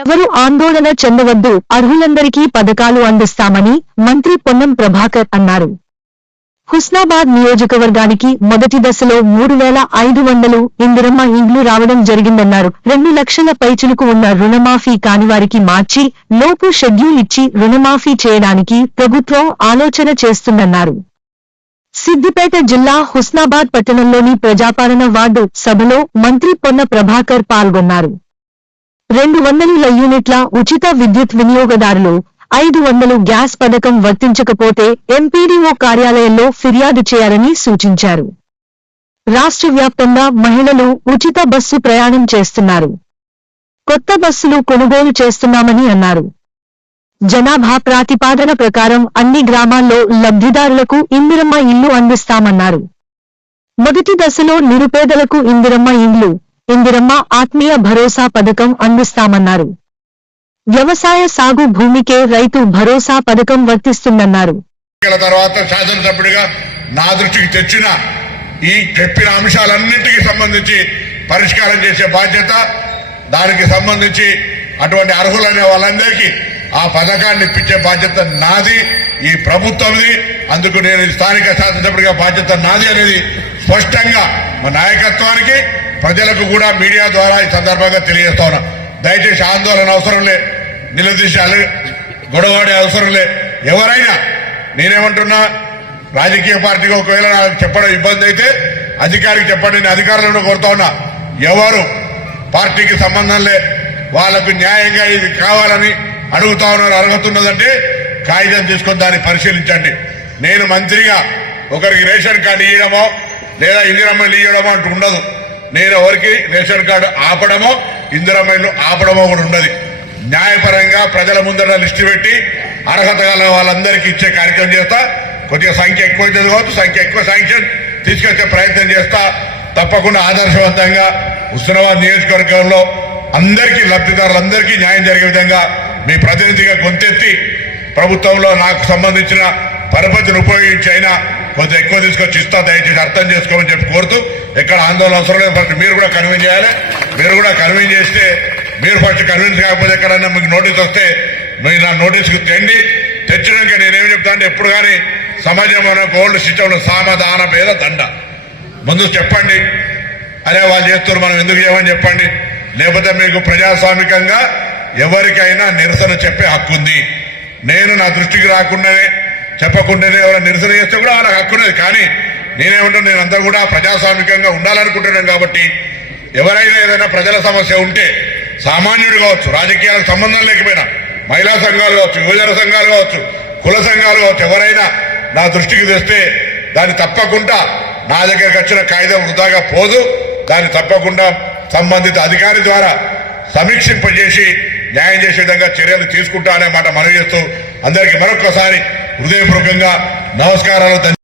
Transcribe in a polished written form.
ఎవరు ఆందోళన చెందవద్దు, అర్హులందరికీ పథకాలు అందిస్తామని మంత్రి పొన్నం ప్రభాకర్ అన్నారు. హుస్నాబాద్ నియోజకవర్గానికి మొదటి దశలో 3,500 ఇందిరమ్మ ఇండ్లు రావడం జరిగిందన్నారు. 2 లక్షల పైచిలుకు ఉన్న రుణమాఫీ కానివారికి మార్చి లోపు షెడ్యూల్ ఇచ్చి రుణమాఫీ చేయడానికి ప్రభుత్వం ఆలోచన చేస్తుందన్నారు. సిద్దిపేట జిల్లా హుస్నాబాద్ పట్టణంలోని ప్రజాపాలన వార్డు సభలో మంత్రి పొన్న ప్రభాకర్ పాల్గొన్నారు. 200 యూనిట్ల ఉచిత విద్యుత్ వినియోగదారులు 500 గ్యాస్ పథకం వర్తించకపోతే ఎంపీడీఓ కార్యాలయంలో ఫిర్యాదు చేయాలని సూచించారు. రాష్ట్ర వ్యాప్తంగా మహిళలు ఉచిత బస్సు ప్రయాణం చేస్తున్నారు. కొత్త బస్సులు కొనుగోలు చేస్తున్నామని అన్నారు. జనాభా ప్రాతిపాదన ప్రకారం అన్ని గ్రామాల్లో లబ్ధిదారులకు ఇందిరమ్మ ఇళ్లు అందిస్తామన్నారు. మొదటి దశలో నిరుపేదలకు ఇందిరమ్మ ఇండ్లు, ఇందిరమ్మ ఆత్మీయ భరోసా పథకం అందిస్తామన్నారు. వ్యవసాయ సాగు భూమికే రైతు భరోసా పథకం వర్తిస్తుందన్నారు. తర్వాత శాసనసభ్యుడిగా నా దృష్టికి తెచ్చిన ఈ చెప్పిన అంశాలన్నింటికి సంబంధించి పరిష్కారం చేసే బాధ్యత, దానికి సంబంధించి అటువంటి అర్హులైన వాళ్ళందరికీ ఆ పథకాన్ని ఇప్పించే బాధ్యత నాది, ఈ ప్రభుత్వంది. అందుకు నేను స్థానిక శాసనసభ్యుడిగా బాధ్యత నాది అనేది స్పష్టంగా మా నాయకత్వానికి, ప్రజలకు కూడా మీడియా ద్వారా ఈ సందర్భంగా తెలియజేస్తా ఉన్నా. దయచేసి ఆందోళన అవసరం లే, నిలదీశాలు గొడవడే అవసరం లే. ఎవరైనా నేనేమంటున్నా, రాజకీయ పార్టీకి ఒకవేళ నాకు చెప్పడం ఇబ్బంది అయితే అధికారికి చెప్పండి. నేను అధికారులను కోరుతా ఉన్నా, ఎవరు పార్టీకి సంబంధం లే, వాళ్లకు న్యాయంగా ఇది కావాలని అడుగుతా ఉన్నారు, అర్హత ఉన్నదంటే కాగితం తీసుకొని దాన్ని పరిశీలించండి. నేను మంత్రిగా ఒకరికి రేషన్ కార్డు ఇవ్వడమో లేదా ఇందిరమ్మలు ఇవ్వడమో అంటూ ఉండదు. నేను ఎవరికి రేషన్ కార్డు ఆపడమో ఇందిరమ్మలు ఆపడమో కూడా ఉండదు. న్యాయపరంగా ప్రజల ముందర లిస్టు పెట్టి అర్హత గల వాళ్ళందరికీ ఇచ్చే కార్యక్రమం చేస్తా. కొద్దిగా సంఖ్య ఎక్కువైతే కావచ్చు, సంఖ్య ఎక్కువ శాంక్షన్ తీసుకొచ్చే ప్రయత్నం చేస్తా. తప్పకుండా ఆదర్శవంతంగా హుస్నాబాద్ నియోజకవర్గంలో అందరికీ లబ్ధిదారులందరికీ న్యాయం జరిగే విధంగా మీ ప్రతినిధిగా గొంతెత్తి ప్రభుత్వంలో నాకు సంబంధించిన పరపతిని ఉపయోగించి అయినా కొంచెం ఎక్కువ తీసుకొచ్చి ఇస్తా. దయచేసి అర్థం చేసుకోమని చెప్పి కోరుతూ, ఎక్కడ ఆందోళన అవసరం లేదు. ఫస్ట్ మీరు కూడా కన్విన్స్ చేయాలి. మీరు కూడా కన్విన్స్ చేస్తే, మీరు ఫస్ట్ కన్విన్స్ కాకపోతే ఎక్కడన్నా మీకు నోటీస్ వస్తే మీరు నా నోటీస్కి తెచ్చినాక నేనేం చెప్తా అంటే, ఎప్పుడు కానీ సమాజంలో ఓల్డ్ సిస్టంలో సామధాన భేద దండ ముందు చెప్పండి. అరే వాళ్ళు చేస్తారు, మనం ఎందుకు చేయమని చెప్పండి. లేకపోతే మీకు ప్రజాస్వామికంగా ఎవరికైనా నిరసన చెప్పే హక్కు ఉంది. నేను నా దృష్టికి రాకుండానే చెప్పకుండానే ఎవరైనా నిరసన చేస్తే కూడా వాళ్ళకి హక్కు ఉన్నది. కానీ నేనేమంటాను, నేనంతా కూడా ప్రజాస్వామికంగా ఉండాలనుకుంటున్నాను. కాబట్టి ఎవరైనా ఏదైనా ప్రజల సమస్య ఉంటే, సామాన్యుడు కావచ్చు, రాజకీయాలకు సంబంధం లేకపోయినా, మహిళా సంఘాలు కావచ్చు, యువజన సంఘాలు కావచ్చు, కుల సంఘాలు కావచ్చు, ఎవరైనా నా దృష్టికి తెస్తే దాన్ని తప్పకుండా నా దగ్గరకు వచ్చిన కాగితం వృధాగా పోదు. దాన్ని తప్పకుండా సంబంధిత అధికారి ద్వారా సమీక్షింపజేసి న్యాయం చేసే విధంగా చర్యలు తీసుకుంటా అనే మాట మనవి చేస్తూ అందరికీ మరొకసారి హృదయపూర్వకంగా నమస్కారాలు.